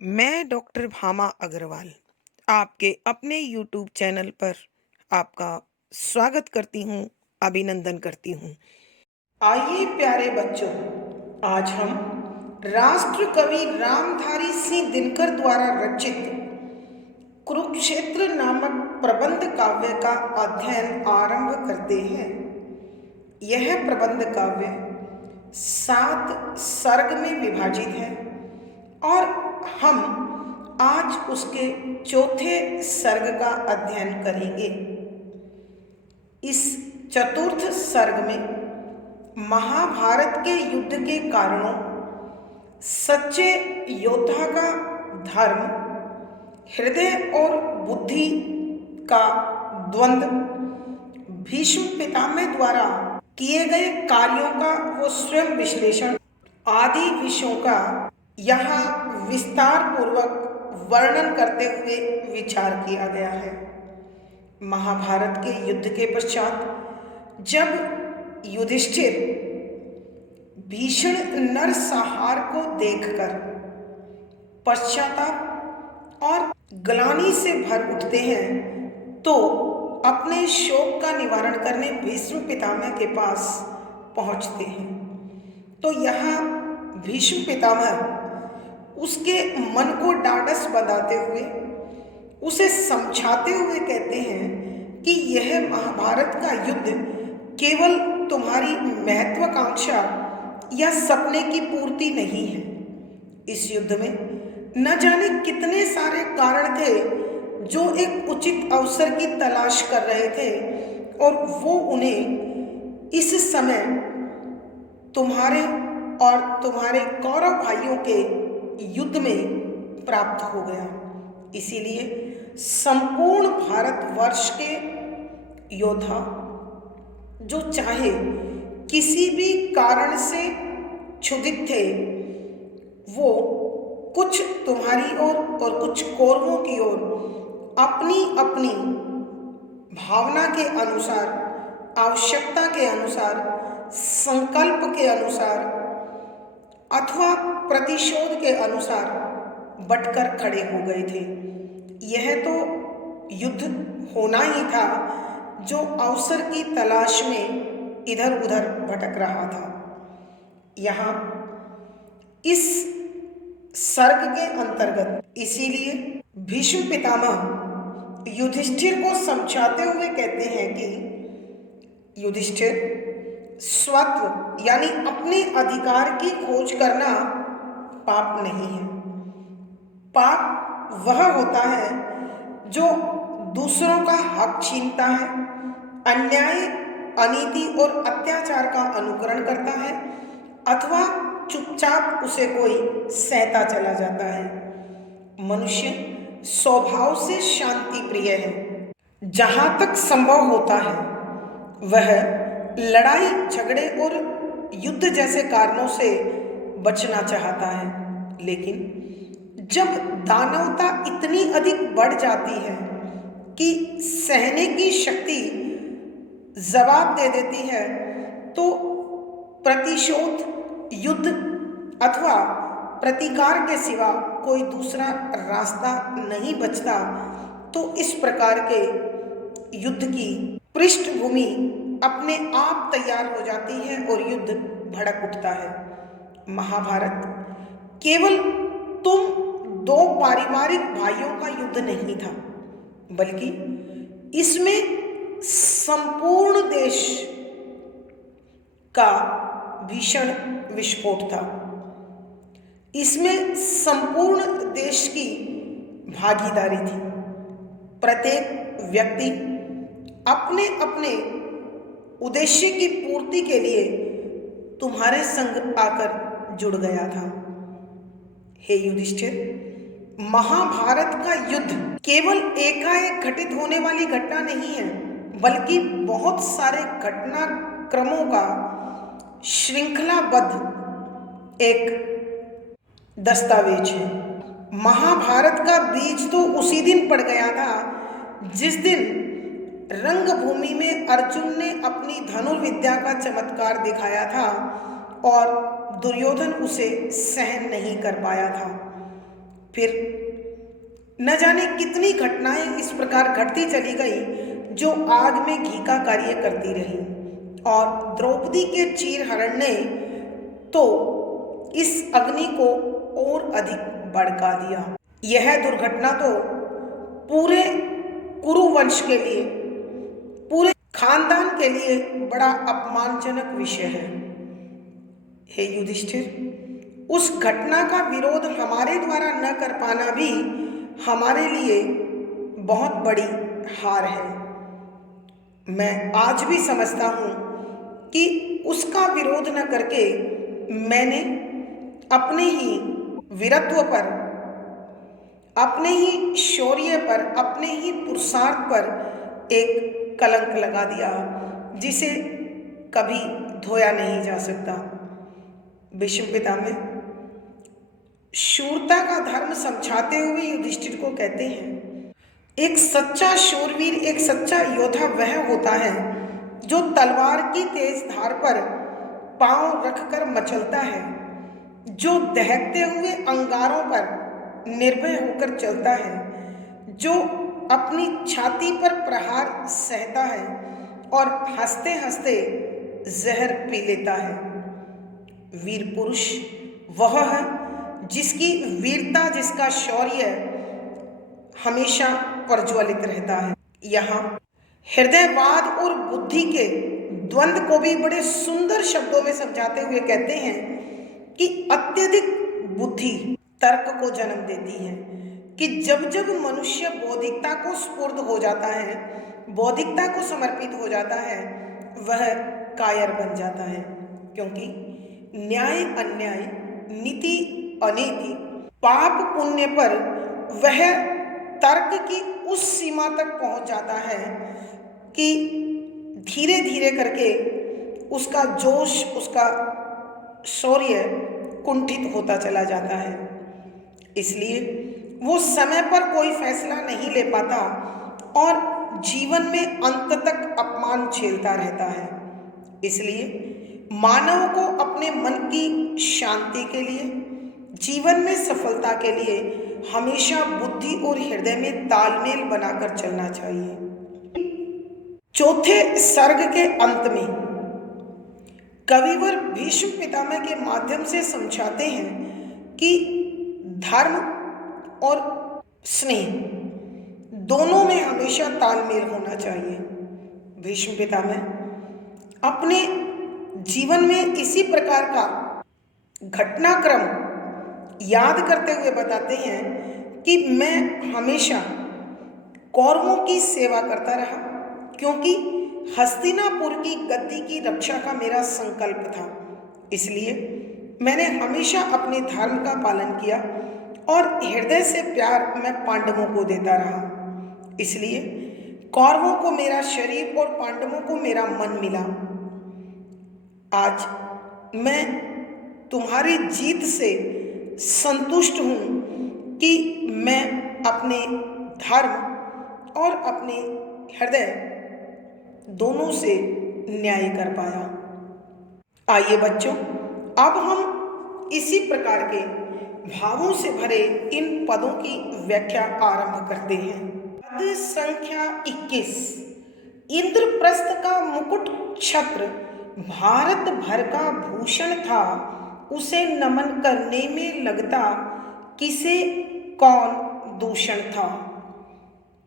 मैं डॉक्टर भामा अग्रवाल आपके अपने यूट्यूब चैनल पर आपका स्वागत करती हूँ, अभिनंदन करती हूँ। आइए प्यारे बच्चों, आज हम राष्ट्र कवि रामधारी सिंह दिनकर द्वारा रचित कुरुक्षेत्र नामक प्रबंध काव्य का अध्ययन आरंभ करते हैं। यह प्रबंध काव्य 7 सर्ग में विभाजित है और हम आज उसके चौथे सर्ग का अध्ययन करेंगे। इस चतुर्थ सर्ग में महाभारत के युद्ध के कारणों, सच्चे योद्धा का धर्म, हृदय और बुद्धि का द्वंद्व, भीष्म पितामह द्वारा किए गए कार्यों का वो स्वयं विश्लेषण आदि विषयों का यहाँ विस्तार पूर्वक वर्णन करते हुए विचार किया गया है। महाभारत के युद्ध के पश्चात जब युधिष्ठिर भीषण नरसंहार को देखकर पश्चाताप और ग्लानि से भर उठते हैं तो अपने शोक का निवारण करने भीष्म पितामह के पास पहुंचते हैं। तो यहाँ भीष्म पितामह उसके मन को ढाढ़स बंधाते हुए, उसे समझाते हुए कहते हैं कि यह महाभारत का युद्ध केवल तुम्हारी महत्वाकांक्षा या सपने की पूर्ति नहीं है। इस युद्ध में न जाने कितने सारे कारण थे जो एक उचित अवसर की तलाश कर रहे थे और वो उन्हें इस समय तुम्हारे और तुम्हारे कौरव भाइयों के युद्ध में प्राप्त हो गया। इसीलिए संपूर्ण भारतवर्ष के योद्धा जो चाहे किसी भी कारण से क्षुधित थे, वो कुछ तुम्हारी ओर और कुछ कौरवों की ओर अपनी अपनी भावना के अनुसार, आवश्यकता के अनुसार, संकल्प के अनुसार अथवा प्रतिशोध के अनुसार बटकर खड़े हो गए थे। यह तो युद्ध होना ही था जो अवसर की तलाश में इधर उधर भटक रहा था। यहाँ इस सर्ग के अंतर्गत इसीलिए भीष्म पितामह युधिष्ठिर को समझाते हुए कहते हैं कि युधिष्ठिर, स्वत्व यानी अपने अधिकार की खोज करना पाप नहीं है। पाप वह होता है जो दूसरों का हक छीनता है, अन्याय, अनीति और अत्याचार का अनुकरण करता है अथवा चुपचाप उसे कोई सहता चला जाता है। मनुष्य स्वभाव से शांति प्रिय है। जहाँ तक संभव होता है वह लड़ाई झगड़े और युद्ध जैसे कारणों से बचना चाहता है, लेकिन जब दानवता इतनी अधिक बढ़ जाती है कि सहने की शक्ति जवाब दे देती है तो प्रतिशोध, युद्ध अथवा प्रतिकार के सिवा कोई दूसरा रास्ता नहीं बचता। तो इस प्रकार के युद्ध की पृष्ठभूमि अपने आप तैयार हो जाती है और युद्ध भड़क उठता है। महाभारत केवल तुम दो पारिवारिक भाइयों का युद्ध नहीं था, बल्कि इसमें संपूर्ण देश का भीषण विस्फोट था। इसमें संपूर्ण देश की भागीदारी थी। प्रत्येक व्यक्ति अपने अपने उद्देश्य की पूर्ति के लिए तुम्हारे संग आकर जुड़ गया था। हे युधिष्ठिर, महाभारत का युद्ध केवल एकाएक घटित होने वाली घटना नहीं है, बल्कि बहुत सारे घटनाक्रमों का श्रृंखलाबद्ध एक दस्तावेज है। महाभारत का बीज तो उसी दिन पड़ गया था जिस दिन रंगभूमि में अर्जुन ने अपनी धनुर्विद्या का चमत्कार दिखाया था और दुर्योधन उसे सहन नहीं कर पाया था। फिर न जाने कितनी घटनाएं इस प्रकार घटती चली गई जो आग में घी का कार्य करती रही, और द्रौपदी के चीरहरण ने तो इस अग्नि को और अधिक भड़का दिया। यह दुर्घटना तो पूरे कुरुवंश के लिए, पूरे खानदान के लिए बड़ा अपमानजनक विषय है। हे युधिष्ठिर, उस घटना का विरोध हमारे द्वारा न कर पाना भी हमारे लिए बहुत बड़ी हार है। मैं आज भी समझता हूँ कि उसका विरोध न करके मैंने अपने ही वीरत्व पर, अपने ही शौर्य पर, अपने ही पुरुषार्थ पर एक कलंक लगा दिया जिसे कभी धोया नहीं जा सकता। भीष्म पितामह शूरता का धर्म समझाते हुए युधिष्ठिर को कहते हैं, एक सच्चा शूरवीर, एक सच्चा योद्धा वह होता है जो तलवार की तेज धार पर पांव रखकर मचलता है, जो दहकते हुए अंगारों पर निर्भय होकर चलता है, जो अपनी छाती पर प्रहार सहता है और हंसते हंसते जहर पी लेता है। वीर पुरुष वह है जिसकी वीरता, जिसका शौर्य हमेशा प्रज्वलित रहता है। यहाँ हृदयवाद और बुद्धि के द्वंद्व को भी बड़े सुंदर शब्दों में समझाते हुए कहते हैं कि अत्यधिक बुद्धि तर्क को जन्म देती है, कि जब जब मनुष्य बौद्धिकता को स्फूर्त हो जाता है, बौद्धिकता को समर्पित हो जाता है, वह कायर बन जाता है। क्योंकि न्याय अन्याय, नीति अनीति, पाप पुण्य पर वह तर्क की उस सीमा तक पहुंच जाता है कि धीरे धीरे करके उसका जोश, उसका शौर्य कुंठित होता चला जाता है। इसलिए वो समय पर कोई फैसला नहीं ले पाता और जीवन में अंत तक अपमान झेलता रहता है। इसलिए मानव को अपने मन की शांति के लिए, जीवन में सफलता के लिए हमेशा बुद्धि और हृदय में तालमेल बनाकर चलना चाहिए। चौथे सर्ग के अंत में कविवर भीष्म पितामह के माध्यम से समझाते हैं कि धर्म और स्नेह दोनों में हमेशा तालमेल होना चाहिए। भीष्म पितामह अपने जीवन में इसी प्रकार का घटनाक्रम याद करते हुए बताते हैं कि मैं हमेशा कौरवों की सेवा करता रहा, क्योंकि हस्तिनापुर की गद्दी की रक्षा का मेरा संकल्प था। इसलिए मैंने हमेशा अपने धर्म का पालन किया और हृदय से प्यार मैं पांडवों को देता रहा। इसलिए कौरवों को मेरा शरीर और पांडवों को मेरा मन मिला। आज मैं तुम्हारी जीत से संतुष्ट हूँ कि मैं अपने धर्म और अपने हृदय दोनों से न्याय कर पाया। आइए बच्चों, अब हम इसी प्रकार के भावों से भरे इन पदों की व्याख्या आरंभ करते हैं। पद संख्या 21। इंद्रप्रस्थ का मुकुट छत्र भारत भर का भूषण था, उसे नमन करने में लगता किसे कौन दूषण था।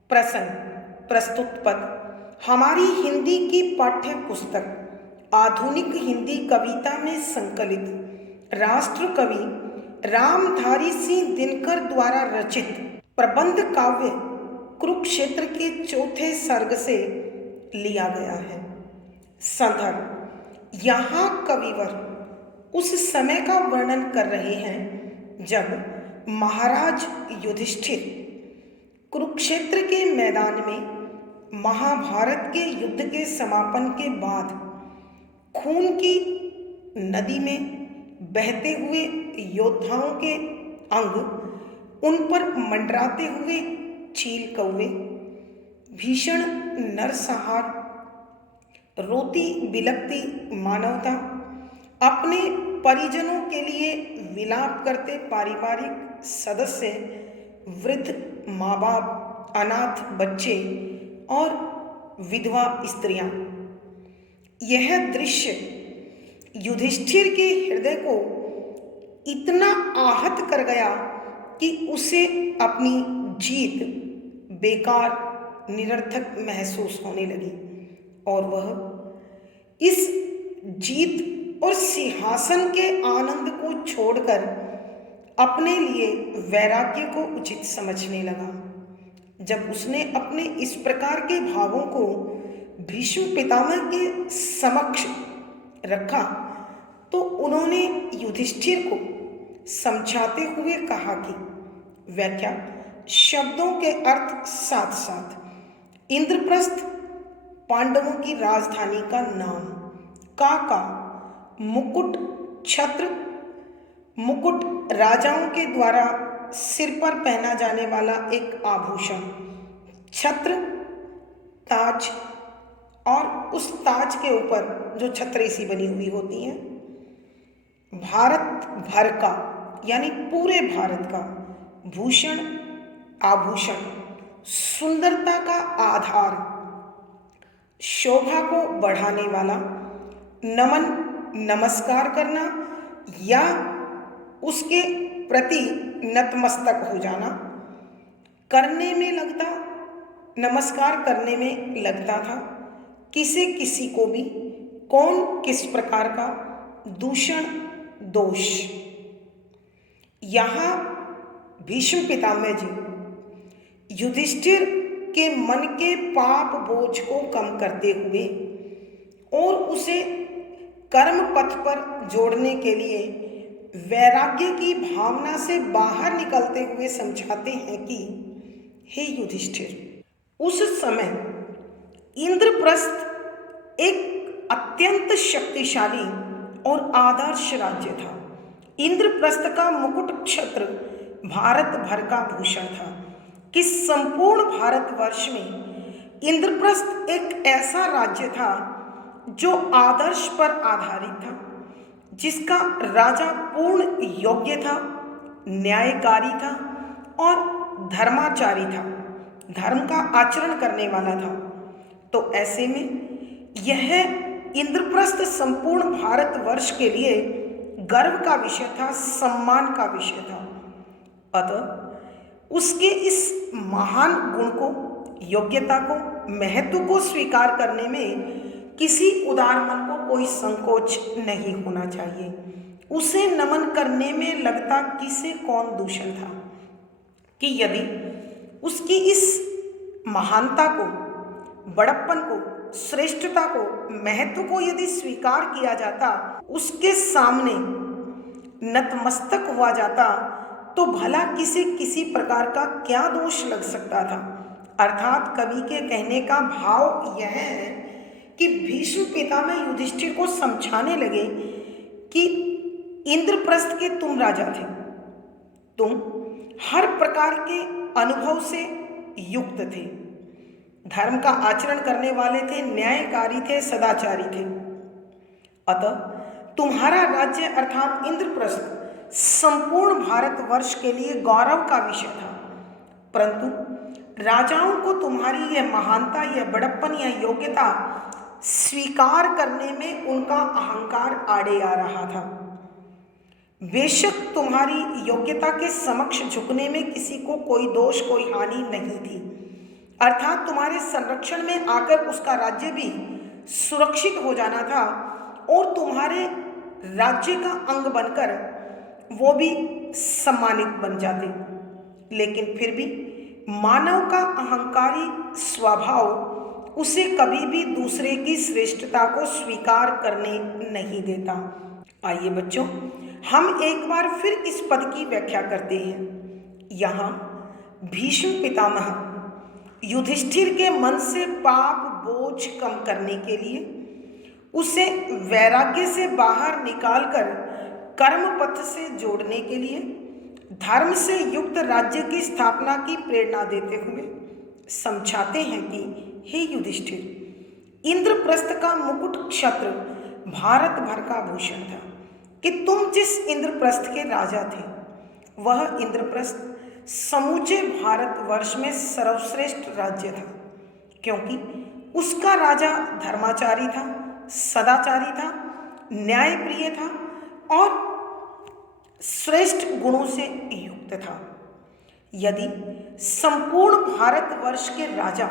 प्रसंग प्रस्तुत पद हमारी हिंदी की पाठ्य पुस्तक आधुनिक हिंदी कविता में संकलित राष्ट्र कवि रामधारी सिंह दिनकर द्वारा रचित प्रबंध काव्य कुरुक्षेत्र के चौथे सर्ग से लिया गया है। संदर्भ, यहाँ कविवर उस समय का वर्णन कर रहे हैं जब महाराज युधिष्ठिर कुरुक्षेत्र के मैदान में महाभारत के युद्ध के समापन के बाद खून की नदी में बहते हुए योद्धाओं के अंग, उन पर मंडराते हुए चील कौवे, भीषण नरसंहार, रोती बिलखती मानवता, अपने परिजनों के लिए विलाप करते पारिवारिक सदस्य, वृद्ध माँ बाप, अनाथ बच्चे और विधवा स्त्रियां। यह दृश्य युधिष्ठिर के हृदय को इतना आहत कर गया कि उसे अपनी जीत बेकार, निरर्थक महसूस होने लगी और वह इस जीत और सिंहासन के आनंद को छोड़कर अपने लिए वैराग्य को उचित समझने लगा। जब उसने अपने इस प्रकार के भावों को भीष्म पितामह के समक्ष रखा तो उन्होंने युधिष्ठिर को समझाते हुए कहा कि व्याख्या, शब्दों के अर्थ साथ साथ। इंद्रप्रस्थ पांडवों की राजधानी का नाम, काका, मुकुट, छत्र। मुकुट राजाओं के द्वारा सिर पर पहना जाने वाला एक आभूषण। छत्र ताज, और उस ताज के ऊपर जो छतरी सी बनी हुई होती हैं। भारत भर का यानी पूरे भारत का भूषण, आभूषण, सुंदरता का आधार, शोभा को बढ़ाने वाला, नमन नमस्कार करना या उसके प्रति नतमस्तक हो जाना, करने में लगता, नमस्कार करने में लगता था। किसी को भी कौन किस प्रकार का दूषण, दोष। यहाँ भीष्म पितामह जी युधिष्ठिर के मन के पाप बोझ को कम करते हुए और उसे कर्म पथ पर जोड़ने के लिए वैराग्य की भावना से बाहर निकलते हुए समझाते हैं कि हे युधिष्ठिर, उस समय इंद्रप्रस्थ एक अत्यंत शक्तिशाली और आदर्श राज्य था। इंद्रप्रस्थ का मुकुट छत्र भारत भर का भूषण था कि संपूर्ण भारतवर्ष में इंद्रप्रस्थ एक ऐसा राज्य था जो आदर्श पर आधारित था, जिसका राजा पूर्ण योग्य था, न्यायकारी था और धर्माचारी था, धर्म का आचरण करने वाला था। तो ऐसे में यह इंद्रप्रस्थ संपूर्ण भारतवर्ष के लिए गर्व का विषय था, सम्मान का विषय था। अतः उसके इस महान गुण को, योग्यता को, महत्व को स्वीकार करने में किसी उदार मन को कोई संकोच नहीं होना चाहिए। उसे नमन करने में लगता किसे कौन दूषण था कि यदि उसकी इस महानता को, बड़प्पन को, श्रेष्ठता को, महत्व को यदि स्वीकार किया जाता, उसके सामने नतमस्तक हुआ जाता, तो भला किसी प्रकार का क्या दोष लग सकता था। अर्थात कवि के कहने का भाव यह है कि भीष्म पितामह युधिष्ठिर को समझाने लगे कि इंद्रप्रस्थ के तुम राजा थे, तुम हर प्रकार के अनुभव से युक्त थे, धर्म का आचरण करने वाले थे, न्यायकारी थे, सदाचारी थे। अतः तुम्हारा राज्य अर्थात इंद्रप्रस्थ संपूर्ण भारतवर्ष के लिए गौरव का विषय था, परंतु राजाओं को तुम्हारी यह महानता, यह बड़प्पन, यह योग्यता स्वीकार करने में उनका अहंकार आड़े आ रहा था। बेशक तुम्हारी योग्यता के समक्ष झुकने में किसी को कोई दोष, कोई हानि नहीं थी, अर्थात तुम्हारे संरक्षण में आकर उसका राज्य भी सुरक्षित हो जाना था और तुम्हारे राज्य का अंग बनकर वो भी सम्मानित बन जाते। लेकिन फिर भी मानव का अहंकारी स्वभाव उसे कभी भी दूसरे की श्रेष्ठता को स्वीकार करने नहीं देता। आइए बच्चों, हम एक बार फिर इस पद की व्याख्या करते हैं। यहाँ भीष्म पितामह युधिष्ठिर के मन से पाप बोझ कम करने के लिए, उसे वैराग्य से बाहर निकालकर कर्म पथ से जोड़ने के लिए, धर्म से युक्त राज्य की स्थापना की प्रेरणा देते हुए समझाते हैं कि हे युधिष्ठिर, इंद्रप्रस्थ का मुकुट छत्र भारत भर का भूषण था कि तुम जिस इंद्रप्रस्थ के राजा थे वह इंद्रप्रस्थ समूचे भारतवर्ष में सर्वश्रेष्ठ राज्य था, क्योंकि उसका राजा धर्माचारी था, सदाचारी था, न्यायप्रिय था और श्रेष्ठ गुणों से युक्त था। यदि संपूर्ण भारतवर्ष के राजा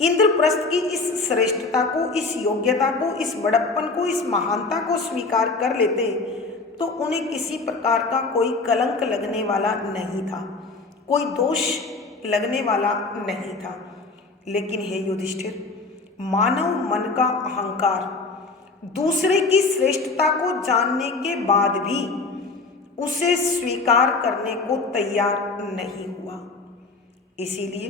इंद्रप्रस्थ की इस श्रेष्ठता को, इस योग्यता को, इस बड़प्पन को, इस महानता को स्वीकार कर लेते तो उन्हें किसी प्रकार का कोई कलंक लगने वाला नहीं था, कोई दोष लगने वाला नहीं था। लेकिन हे युधिष्ठिर, मानव मन का अहंकार दूसरे की श्रेष्ठता को जानने के बाद भी उसे स्वीकार करने को तैयार नहीं हुआ। इसीलिए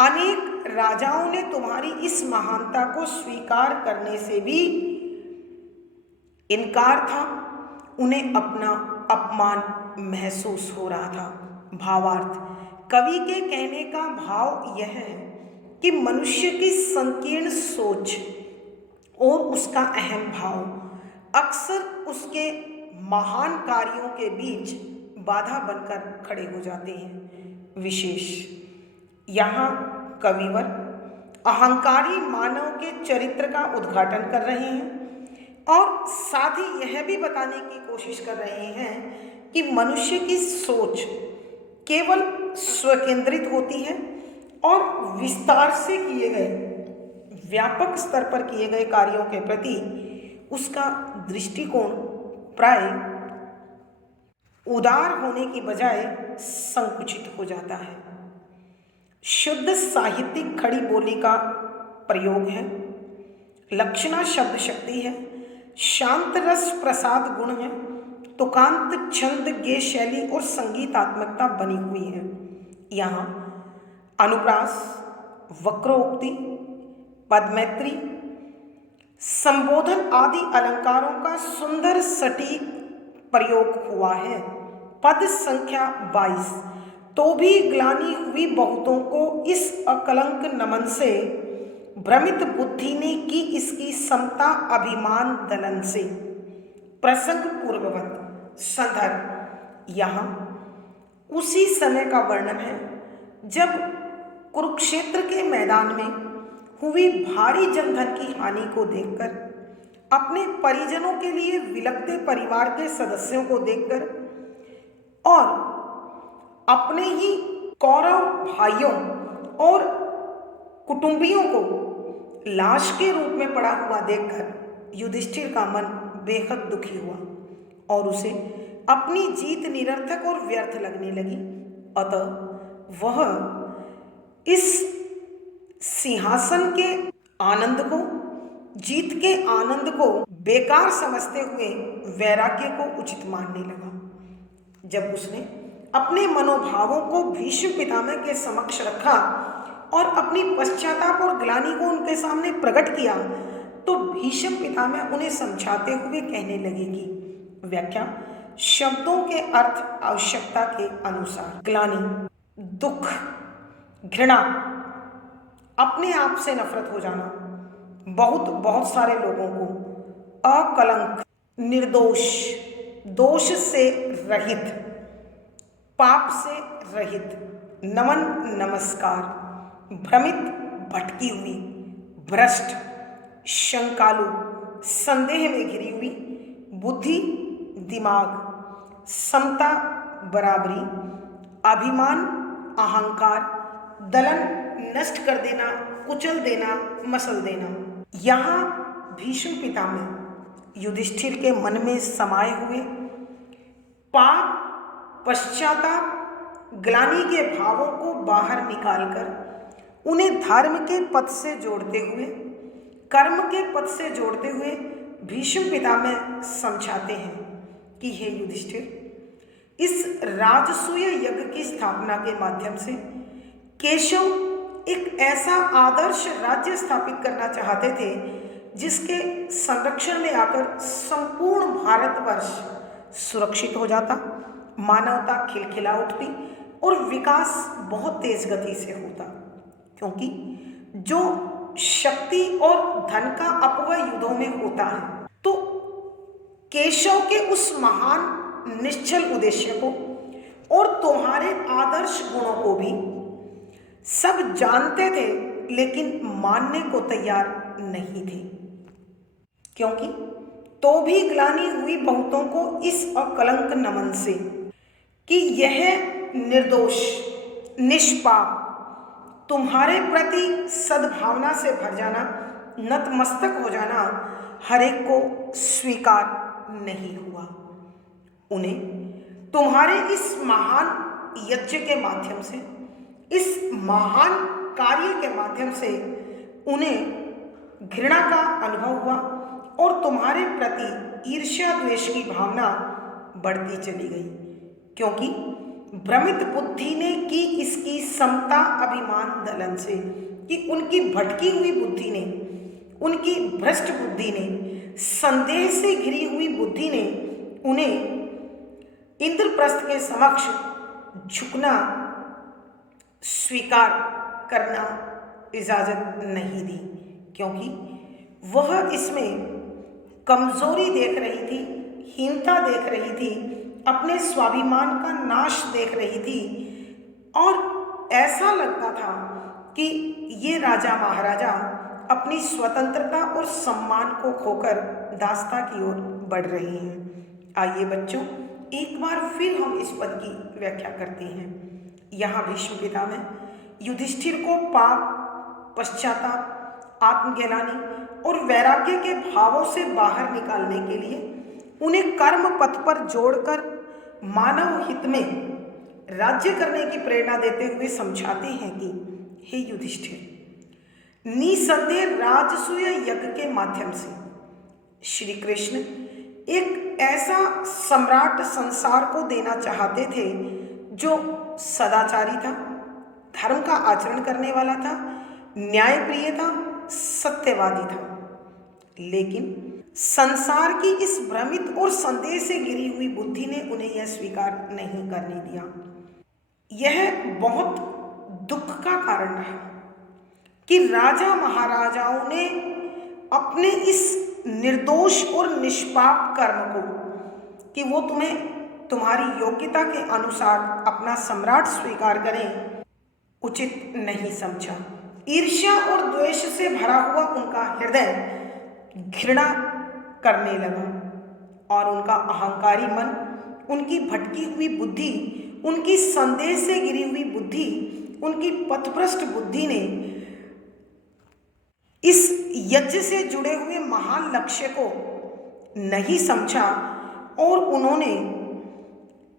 अनेक राजाओं ने तुम्हारी इस महानता को स्वीकार करने से भी इनकार था। उन्हें अपना अपमान महसूस हो रहा था। भावार्थ, कवि के कहने का भाव यह है कि मनुष्य की संकीर्ण सोच और उसका अहम भाव अक्सर उसके महान कार्यों के बीच बाधा बनकर खड़े हो जाते हैं। विशेष यहाँ कविवर अहंकारी मानव के चरित्र का उद्घाटन कर रहे हैं और साथ ही यह भी बताने की कोशिश कर रहे हैं कि मनुष्य की सोच केवल स्वकेंद्रित होती है और विस्तार से किए गए, व्यापक स्तर पर किए गए कार्यों के प्रति उसका दृष्टिकोण प्राय उदार होने की बजाय संकुचित हो जाता है। शुद्ध साहित्यिक खड़ी बोली का प्रयोग है, लक्षणा शब्द शक्ति है, शांत रस प्रसाद गुण है, तुकांत छंद गेय शैली और संगीतात्मकता बनी हुई है। यहाँ अनुप्रास, वक्रोक्ति, पदमैत्री, संबोधन आदि अलंकारों का सुंदर सटीक प्रयोग हुआ है। पद संख्या 22। तो भी ग्लानि हुई बहुतों को इस अकलंक नमन से, भ्रमित बुद्धि ने की इसकी समता अभिमान दलन से। प्रसंग पूर्ववत। संदर्भ यहाँ उसी समय का वर्णन है जब कुरुक्षेत्र के मैदान में हुई भारी जनधन की हानि को देखकर, अपने परिजनों के लिए विलखते परिवार के सदस्यों को देखकर और अपने ही कौरव भाइयों और कुटुंबियों को लाश के रूप में पड़ा हुआ देखकर युधिष्ठिर का मन बेहद दुखी हुआ और उसे अपनी जीत निरर्थक और व्यर्थ लगने लगी। अतः वह इस सिंहासन के आनंद को, जीत के आनंद को बेकार समझते हुए वैराग्य को उचित मानने लगा। जब उसने अपने मनोभावों को भीष्म पितामह के समक्ष रखा और अपनी पश्चाताप और ग्लानि को उनके सामने प्रकट किया, तो भीष्म पितामह उन्हें समझाते हुए कहने लगे कि व्याख्या शब्दों के अर्थ आवश्यकता के अनुसार। ग्लानि, दुख, घृणा, अपने आप से नफरत हो जाना, बहुत सारे लोगों को अकलंक, निर्दोष, दोष से रहित, पाप से रहित, नमन नमस्कार, भ्रमित, भटकी हुई, भ्रष्ट, शंकालु, संदेह में घिरी हुई, बुद्धि, दिमाग, समता, बराबरी, अभिमान, अहंकार, दलन, नष्ट कर देना, कुचल देना, मसल देना। यहाँ भीष्म पितामह युधिष्ठिर के मन में समाये हुए पाप, पश्चाताप, ग्लानि के भावों को बाहर निकालकर उन्हें धर्म के पथ से जोड़ते हुए, कर्म के पथ से जोड़ते हुए भीष्म पितामह समझाते हैं कि हे युधिष्ठिर, इस राजसूय यज्ञ की स्थापना के माध्यम से केशव एक ऐसा आदर्श राज्य स्थापित करना चाहते थे जिसके संरक्षण में आकर संपूर्ण भारतवर्ष सुरक्षित हो जाता, मानवता खिलखिला उठती और विकास बहुत तेज गति से होता। क्योंकि जो शक्ति और धन का अपव्यय युद्धों में होता है, तो केशव के उस महान निश्चल उद्देश्य को और तुम्हारे आदर्श गुणों को भी सब जानते थे, लेकिन मानने को तैयार नहीं थे, क्योंकि तो भी ग्लानि हुई बहुतों को इस अकलंक नमन से कि यह निर्दोष निष्पाप तुम्हारे प्रति सद्भावना से भर जाना, नतमस्तक हो जाना हर एक को स्वीकार नहीं हुआ। उन्हें तुम्हारे इस महान यज्ञ के माध्यम से, इस महान कार्य के माध्यम से उन्हें घृणा का अनुभव हुआ और तुम्हारे प्रति ईर्ष्या द्वेष की भावना बढ़ती चली गई, क्योंकि भ्रमित बुद्धि ने की इसकी समता अभिमान दलन से, कि उनकी भटकी हुई बुद्धि ने, उनकी भ्रष्ट बुद्धि ने, संदेह से घिरी हुई बुद्धि ने उन्हें इंद्रप्रस्थ के समक्ष झुकना, स्वीकार करना इजाजत नहीं दी, क्योंकि वह इसमें कमजोरी देख रही थी, हीनता देख रही थी, अपने स्वाभिमान का नाश देख रही थी, और ऐसा लगता था कि ये राजा महाराजा अपनी स्वतंत्रता और सम्मान को खोकर दासता की ओर बढ़ रहे हैं। आइए बच्चों, एक बार फिर हम इस पद की व्याख्या करते हैं। यहाँ भीष्म पितामह युधिष्ठिर को पाप, पश्चाताप, आत्मज्ञानी और वैराग्य के भावों से बाहर निकालने के लिए उन्हें कर्म पथ पर जोड़कर मानव हित में राज्य करने की प्रेरणा देते हुए समझाते हैं कि हे युधिष्ठिर, निसंदेह राजसूय यज्ञ के माध्यम से श्री कृष्ण एक ऐसा सम्राट संसार को देना चाहते थे जो सदाचारी था, धर्म का आचरण करने वाला था, न्यायप्रिय था, सत्यवादी था। लेकिन संसार की इस भ्रमित और संदेह से घिरी हुई बुद्धि ने उन्हें यह स्वीकार नहीं करने दिया। यह बहुत दुख का कारण रहा कि राजा महाराजाओं ने अपने इस निर्दोष और निष्पाप कर्म को, कि वो तुम्हें तुम्हारी योग्यता के अनुसार अपना सम्राट स्वीकार करें, उचित नहीं समझा। ईर्ष्या और द्वेष से भरा हुआ उनका हृदय घृणा करने लगा और उनका अहंकारी मन, उनकी भटकी हुई बुद्धि, उनकी संदेह से घिरी हुई बुद्धि, उनकी पथभ्रष्ट बुद्धि ने इस यज्ञ से जुड़े हुए महान लक्ष्य को नहीं समझा और उन्होंने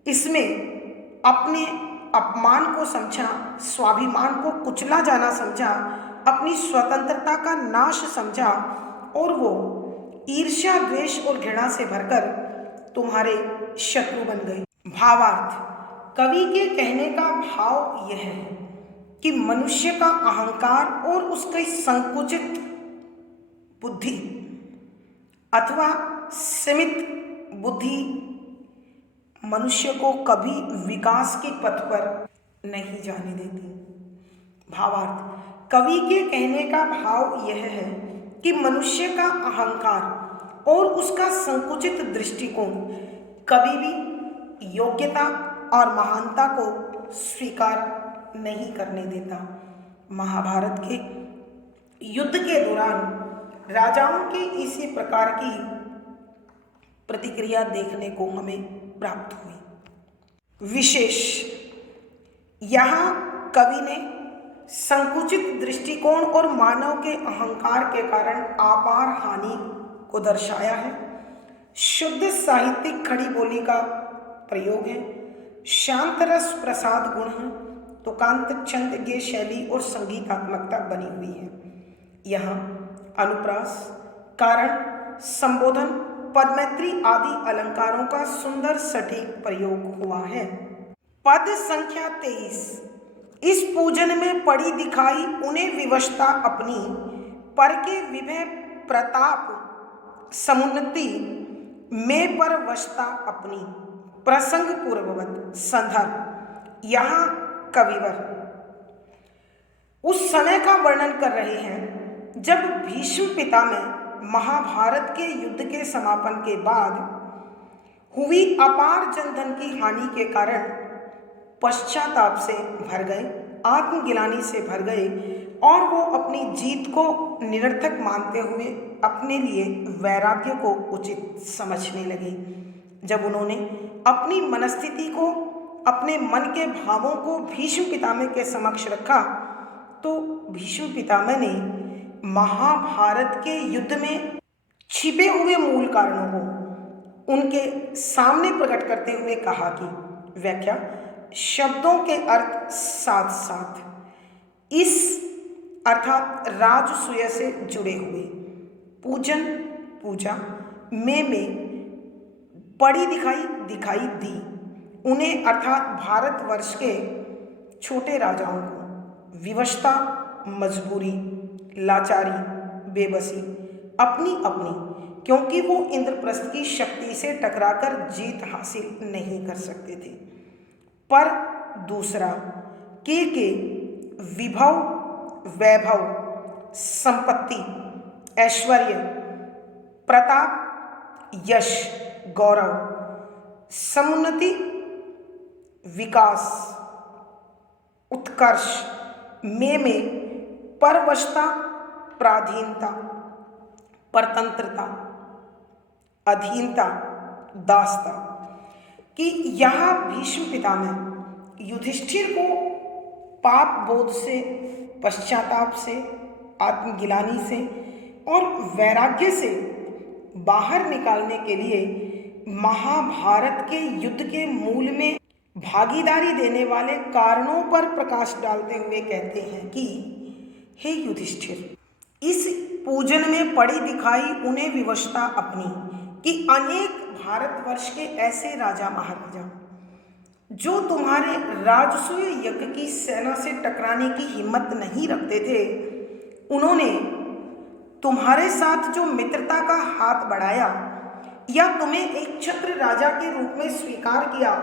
इसमें अपने अपमान को समझा, स्वाभिमान को कुचला जाना समझा, अपनी स्वतंत्रता का नाश समझा और वो ईर्ष्या, द्वेष और घृणा से भरकर तुम्हारे शत्रु बन गए। भावार्थ, कवि के कहने का भाव यह है कि मनुष्य का अहंकार और उसकी संकुचित बुद्धि अथवा सीमित बुद्धि मनुष्य को कभी विकास के पथ पर नहीं जाने देती। भावार्थ, कवि के कहने का भाव यह है कि मनुष्य का अहंकार और उसका संकुचित दृष्टिकोण कभी भी योग्यता और महानता को स्वीकार नहीं करने देता। महाभारत के युद्ध के दौरान राजाओं की इसी प्रकार की प्रतिक्रिया देखने को हमें प्राप्त हुई। विशेष यहाँ कवि ने संकुचित दृष्टिकोण और मानव के अहंकार के कारण अपार हानि को दर्शाया है। शुद्ध साहित्यिक खड़ी बोली का प्रयोग है, शांत रस प्रसाद गुण है, तुकांत छंद गे शैली और संगीतात्मकता बनी हुई है। यहाँ अनुप्रास, कारण, संबोधन, पदमैत्री आदि अलंकारों का सुंदर सटीक प्रयोग हुआ है। पद संख्या 23। इस पूजन में पड़ी दिखाई उन्हें विवशता अपनी, पर के विभय प्रताप समुन्नति में पर वशता अपनी। प्रसंग पूर्ववत संदर्भ, यहाँ कविवर उस समय का वर्णन कर रहे हैं जब भीष्म पितामह महाभारत के युद्ध के समापन के बाद हुई अपार जनधन की हानि के कारण पश्चाताप से भर गए, आत्मग्लानि से भर गए और वो अपनी जीत को निरर्थक मानते हुए अपने लिए वैराग्य को उचित समझने लगे। जब उन्होंने अपनी मनस्थिति को, अपने मन के भावों को भीष्म पितामह के समक्ष रखा तो भीष्म पितामह ने महाभारत के युद्ध में छिपे हुए मूल कारणों को उनके सामने प्रकट करते हुए कहा कि व्याख्या शब्दों के अर्थ साथ साथ इस अर्थात राजसूय से जुड़े हुए पूजन पूजा में पड़ी दिखाई दी उन्हें अर्थात भारतवर्ष के छोटे राजाओं को विवशता, मजबूरी, लाचारी, बेबसी अपनी क्योंकि वो इंद्रप्रस्थ की शक्ति से टकराकर जीत हासिल नहीं कर सकते थे। पर दूसरा के विभव, वैभव, संपत्ति, ऐश्वर्य, प्रताप, यश, गौरव, समुन्नति, विकास, उत्कर्ष में परवशता, पराधीनता, परतंत्रता, अधीनता, दासता कि यहाँ भीष्म पितामह युधिष्ठिर को पाप बोध से, पश्चाताप से, आत्मग्लानि से और वैराग्य से बाहर निकालने के लिए महाभारत के युद्ध के मूल में भागीदारी देने वाले कारणों पर प्रकाश डालते हुए कहते हैं कि हे युधिष्ठिर, इस पूजन में पड़ी दिखाई उन्हें विवशता अपनी कि अनेक भारतवर्ष के ऐसे राजा महाराजा जो तुम्हारे राजसूय यज्ञ की सेना से टकराने की हिम्मत नहीं रखते थे, उन्होंने तुम्हारे साथ जो मित्रता का हाथ बढ़ाया या तुम्हें एक छत्र राजा के रूप में स्वीकार किया,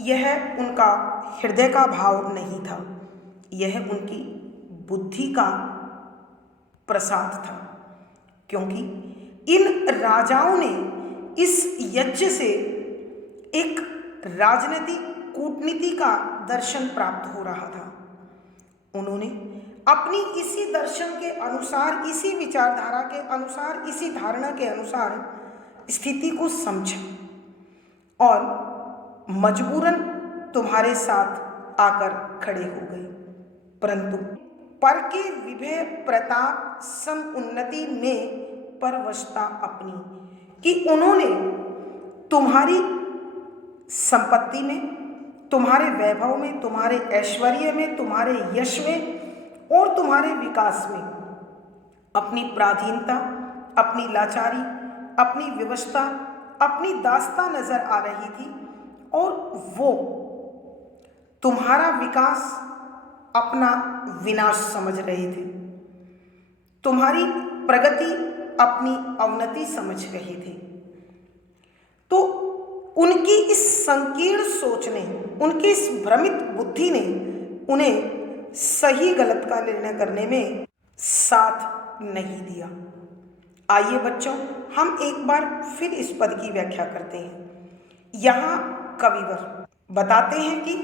यह उनका हृदय का भाव नहीं था, यह उनकी बुद्धि का प्रसाद था। क्योंकि इन राजाओं ने इस यज्ञ से एक राजनीति, कूटनीति का दर्शन प्राप्त हो रहा था। उन्होंने अपनी इसी दर्शन के अनुसार, इसी विचारधारा के अनुसार, इसी धारणा के अनुसार स्थिति को समझा और मजबूरन तुम्हारे साथ आकर खड़े हो गए। परंतु पर के विभय, प्रताप, समुन्नति में परवशता अपनी कि उन्होंने तुम्हारी संपत्ति में, तुम्हारे वैभव में, तुम्हारे ऐश्वर्य में, तुम्हारे यश में और तुम्हारे विकास में अपनी पराधीनता, अपनी लाचारी, अपनी विवशता, अपनी दास्ता नजर आ रही थी और वो तुम्हारा विकास अपना विनाश समझ रहे थे, तुम्हारी प्रगति अपनी अवनति समझ रहे थे। तो उनकी इस संकीर्ण सोच ने, उनकी इस भ्रमित बुद्धि ने उन्हें सही गलत का निर्णय करने में साथ नहीं दिया। आइए बच्चों, हम एक बार फिर इस पद की व्याख्या करते हैं। यहाँ कविवर बताते हैं कि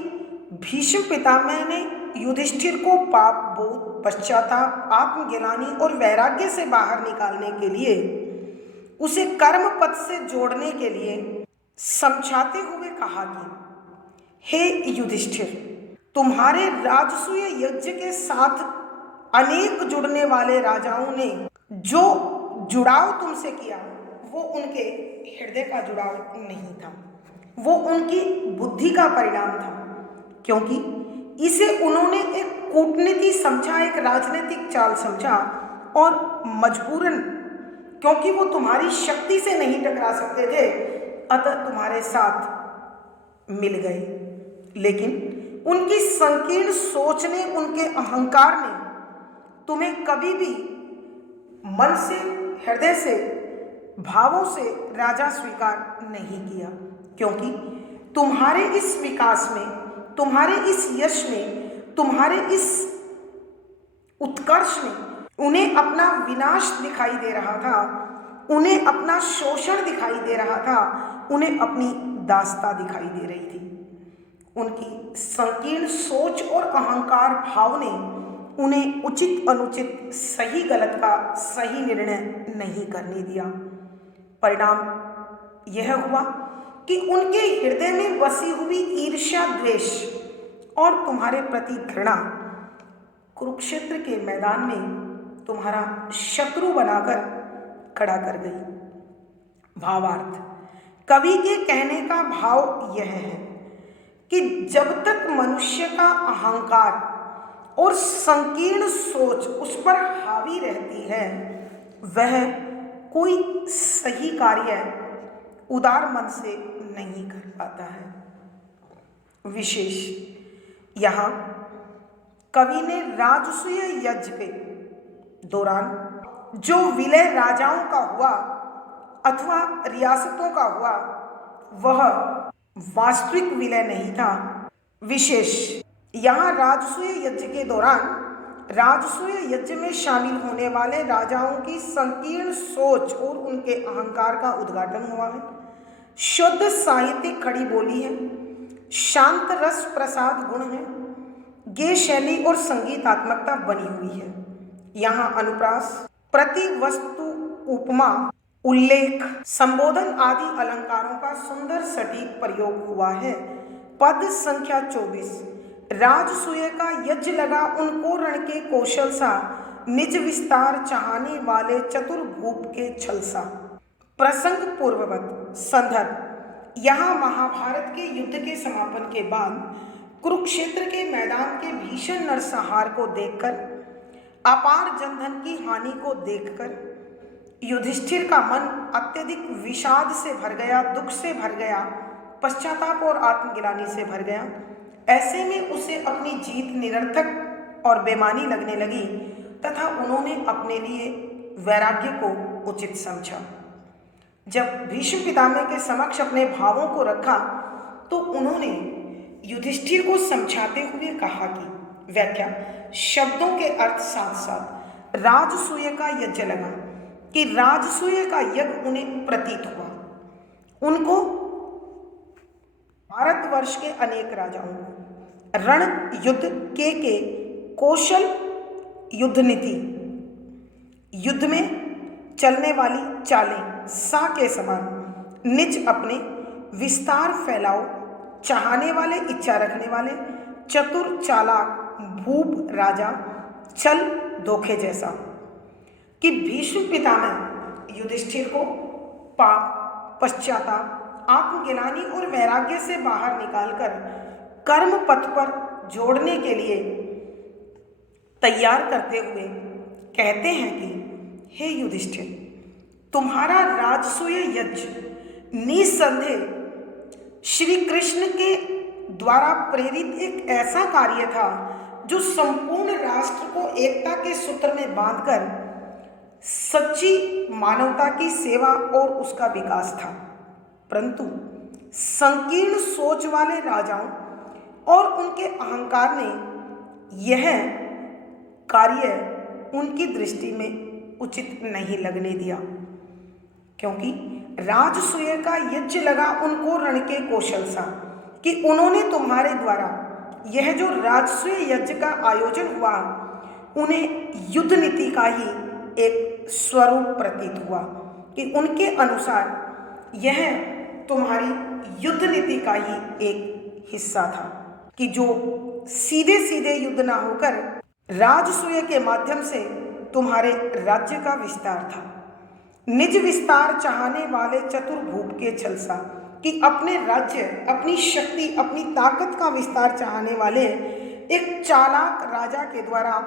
भीष्म पितामह ने युधिष्ठिर को पाप बोध, पश्चाताप, आत्मग्लानि और वैराग्य से बाहर निकालने के लिए, उसे कर्म पथ से जोड़ने के लिए समझाते हुए कहा कि हे युधिष्ठिर, तुम्हारे राजसूय यज्ञ के साथ अनेक जुड़ने वाले राजाओं ने जो जुड़ाव तुमसे किया, वो उनके हृदय का जुड़ाव नहीं था, वो उनकी बुद्धि का परिणाम था। क्योंकि इसे उन्होंने एक कूटनीति समझा, एक राजनीतिक चाल समझा और मजबूरन, क्योंकि वो तुम्हारी शक्ति से नहीं टकरा सकते थे, अतः तुम्हारे साथ मिल गए। लेकिन उनकी संकीर्ण सोच ने, उनके अहंकार ने तुम्हें कभी भी मन से, हृदय से, भावों से राजा स्वीकार नहीं किया। क्योंकि तुम्हारे इस विकास में, तुम्हारे इस यश में, तुम्हारे इस उत्कर्ष में उन्हें अपना विनाश दिखाई दे रहा था, उन्हें अपना शोषण दिखाई दे रहा था, उन्हें अपनी दास्ता दिखाई दे रही थी। उनकी संकीर्ण सोच और अहंकार भाव ने उन्हें उचित अनुचित सही गलत का सही निर्णय नहीं करने दिया। परिणाम यह हुआ कि उनके हृदय में बसी हुई ईर्ष्या, द्वेष और तुम्हारे प्रति घृणा कुरुक्षेत्र के मैदान में तुम्हारा शत्रु बनाकर खड़ा कर गई। भावार्थ, कवि के कहने का भाव यह है कि जब तक मनुष्य का अहंकार और संकीर्ण सोच उस पर हावी रहती है, वह कोई सही कार्य उदार मन से नहीं कर पाता है। विशेष यहाँ कवि ने राजसूय यज्ञ के दौरान जो विलय राजाओं का हुआ अथवा रियासतों का हुआ, वह वास्तविक विलय नहीं था। विशेष यहाँ राजसूय यज्ञ के दौरान राजसूय यज्ञ में शामिल होने वाले राजाओं की संकीर्ण सोच और उनके अहंकार का उद्घाटन हुआ है। शुद्ध साहित्यिक खड़ी बोली है, शांत रस प्रसाद गुण है, गेय शैली और संगीतात्मकता बनी हुई है। यहाँ अनुप्रास, प्रति वस्तु, उपमा, उल्लेख, संबोधन आदि अलंकारों का सुंदर सटीक प्रयोग हुआ है। पद संख्या 24, राजसूय का यज्ञ लगा उनको रण के कौशल सा, निज विस्तार चाहने वाले चतुर भूप के छल सा। प्रसंग पूर्ववत। संदर्भ, यहाँ महाभारत के युद्ध के समापन के बाद कुरुक्षेत्र के मैदान के भीषण नरसंहार को देखकर, अपार जनधन की हानि को देखकर युधिष्ठिर का मन अत्यधिक विषाद से भर गया, दुख से भर गया, पश्चाताप और आत्मग्लानि से भर गया। ऐसे में उसे अपनी जीत निरर्थक और बेमानी लगने लगी तथा उन्होंने अपने लिए वैराग्य को उचित समझा। जब भीष्म पितामह के समक्ष अपने भावों को रखा तो उन्होंने युधिष्ठिर को समझाते हुए कहा कि व्याख्या, शब्दों के अर्थ साथ साथ राजसूय का यज्ञ लगा कि राजसूय का यज्ञ उन्हें प्रतीत हुआ। उनको भारतवर्ष के अनेक राजाओं को रण युद्ध के कौशल, युद्ध नीति, युद्ध में चलने वाली चालें सा के समान, निज अपने विस्तार फैलाओ चाहने वाले, इच्छा रखने वाले, चतुर चालाक भूप राजा, छल धोखे जैसा, कि भीष्म पितामह युधिष्ठिर को पाप, पश्चाताप, आत्मग्लानि और वैराग्य से बाहर निकालकर कर्म पथ पर जोड़ने के लिए तैयार करते हुए कहते हैं कि हे युधिष्ठिर, तुम्हारा राजसूय यज्ञ निसंदेह श्री कृष्ण के द्वारा प्रेरित एक ऐसा कार्य था जो संपूर्ण राष्ट्र को एकता के सूत्र में बांधकर सच्ची मानवता की सेवा और उसका विकास था। परंतु संकीर्ण सोच वाले राजाओं और उनके अहंकार ने यह कार्य उनकी दृष्टि में उचित नहीं लगने दिया, क्योंकि राजसूय का यज्ञ लगा उनको रण के कौशल सा, कि उन्होंने तुम्हारे द्वारा यह जो राजसूय यज्ञ का आयोजन हुआ, उन्हें युद्ध नीति का ही एक स्वरूप प्रतीत हुआ, कि उनके अनुसार यह तुम्हारी युद्ध नीति का ही एक हिस्सा था, कि जो सीधे सीधे युद्ध ना होकर राजसूय के माध्यम से तुम्हारे राज्य का विस्तार था। निज विस्तार चाहने वाले चतुर भूप के छल सा, कि अपने राज्य, अपनी शक्ति, अपनी ताकत का विस्तार चाहने वाले एक चालाक राजा के द्वारा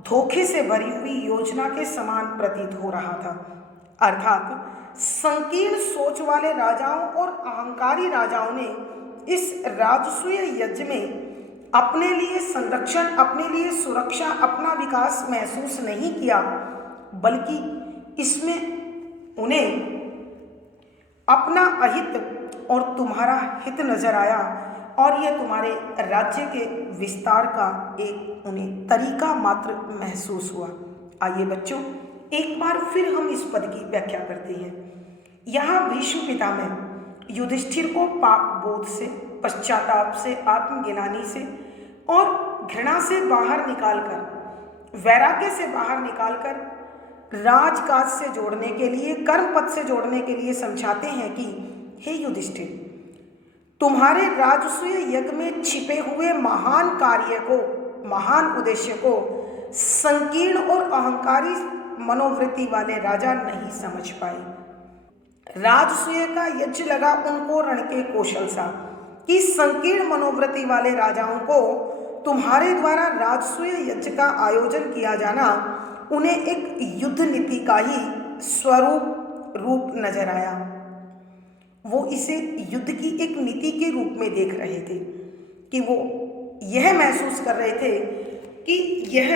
धोखे से भरी हुई योजना के समान प्रतीत हो रहा था। अर्थात संकीर्ण सोच वाले राजाओं और अहंकारी राजाओं ने इस राजसूय यज्ञ में अपने लिए संरक्षण, अपने लिए सुरक्षा, अपना विकास महसूस नहीं किया, बल्कि इसमें उन्हें अपना अहित और तुम्हारा हित नजर आया, और यह तुम्हारे राज्य के विस्तार का एक उन्हें तरीका मात्र महसूस हुआ। आइए बच्चों, एक बार फिर हम इस पद की व्याख्या करते हैं। यहाँ भीष्म पितामह युधिष्ठिर को पाप बोध से, पश्चाताप से, आत्मज्ञानी से और घृणा से बाहर निकालकर, वैराग्य से बाहर निकालकर राजकाज से जोड़ने के लिए, कर्म पथ से जोड़ने के लिए समझाते हैं कि हे युधिष्ठिर, तुम्हारे राजसूय यज्ञ में छिपे हुए महान कार्य को, महान उद्देश्य को संकीर्ण और अहंकारी मनोवृत्ति वाले राजा नहीं समझ पाए। राजसूय का यज्ञ लगा उनको रण के कौशल सा कि संकीर्ण मनोवृत्ति वाले राजाओं को तुम्हारे द्वारा राजसूय यज्ञ का आयोजन किया जाना उन्हें एक युद्ध नीति का ही रूप नजर आया। वो इसे युद्ध की एक नीति के रूप में देख रहे थे कि वो यह महसूस कर रहे थे कि यह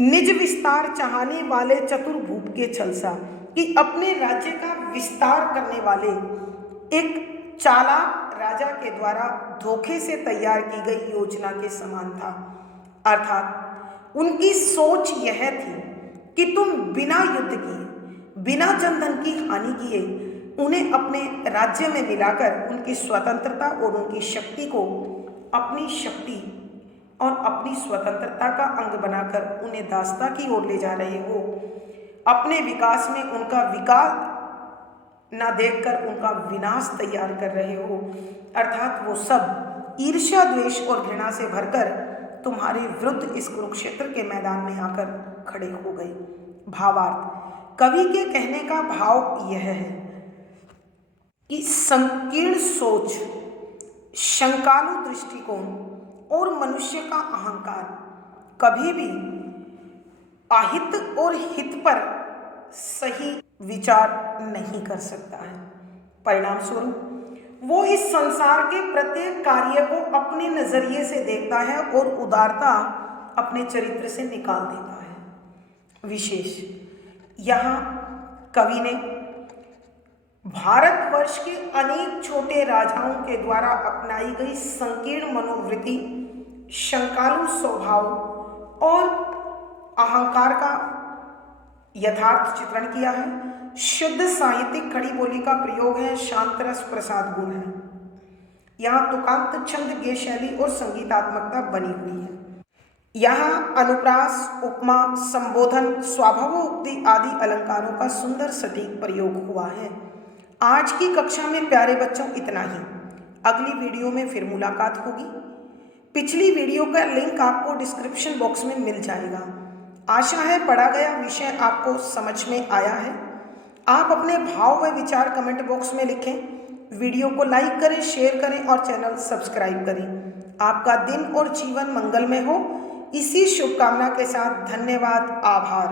निज विस्तार चाहने वाले चतुर भूप के छल सा, कि अपने राज्य का विस्तार करने वाले एक चालाक राजा के द्वारा धोखे से तैयार की गई योजना के समान था। अर्थात उनकी सोच यह थी कि तुम बिना युद्ध किए, बिना जनधन की हानि किए उन्हें अपने राज्य में मिलाकर उनकी स्वतंत्रता और उनकी शक्ति को अपनी शक्ति और अपनी स्वतंत्रता का अंग बनाकर उन्हें दासता की ओर ले जा रहे हो। अपने विकास में उनका विकास ना देखकर उनका विनाश तैयार कर रहे हो। अर्थात वो सब ईर्ष्या, द्वेष और घृणा से भरकर तुम्हारे विरुद्ध इस कुरुक्षेत्र के मैदान में आकर खड़े हो गए। भावार्थ, कवि के कहने का भाव यह है कि संकीर्ण सोच, शंकालु दृष्टिकोण और मनुष्य का अहंकार कभी भी अहित और हित पर सही विचार नहीं कर सकता है। परिणाम स्वरूप वो इस संसार के प्रत्येक कार्य को अपने नजरिए से देखता है और उदारता अपने चरित्र से निकाल देता है। विशेष यहाँ कवि ने भारतवर्ष के अनेक छोटे राजाओं के द्वारा अपनाई गई संकीर्ण मनोवृत्ति, शंकालु स्वभाव और अहंकार का यथार्थ चित्रण किया है। शुद्ध साहित्यिक खड़ी बोली का प्रयोग है, शांत रस प्रसाद गुण है। यहाँ तुकांत, छंद, गेय शैली और संगीतात्मकता बनी हुई है। यहाँ अनुप्रास, उपमा, संबोधन, स्वाभावोक्ति आदि अलंकारों का सुंदर सटीक प्रयोग हुआ है। आज की कक्षा में प्यारे बच्चों इतना ही। अगली वीडियो में फिर मुलाकात होगी। पिछली वीडियो का लिंक आपको डिस्क्रिप्शन बॉक्स में मिल जाएगा। आशा है पढ़ा गया विषय आपको समझ में आया है। आप अपने भाव व विचार कमेंट बॉक्स में लिखें। वीडियो को लाइक करें, शेयर करें और चैनल सब्सक्राइब करें। आपका दिन और जीवन मंगलमय हो, इसी शुभकामना के साथ धन्यवाद, आभार।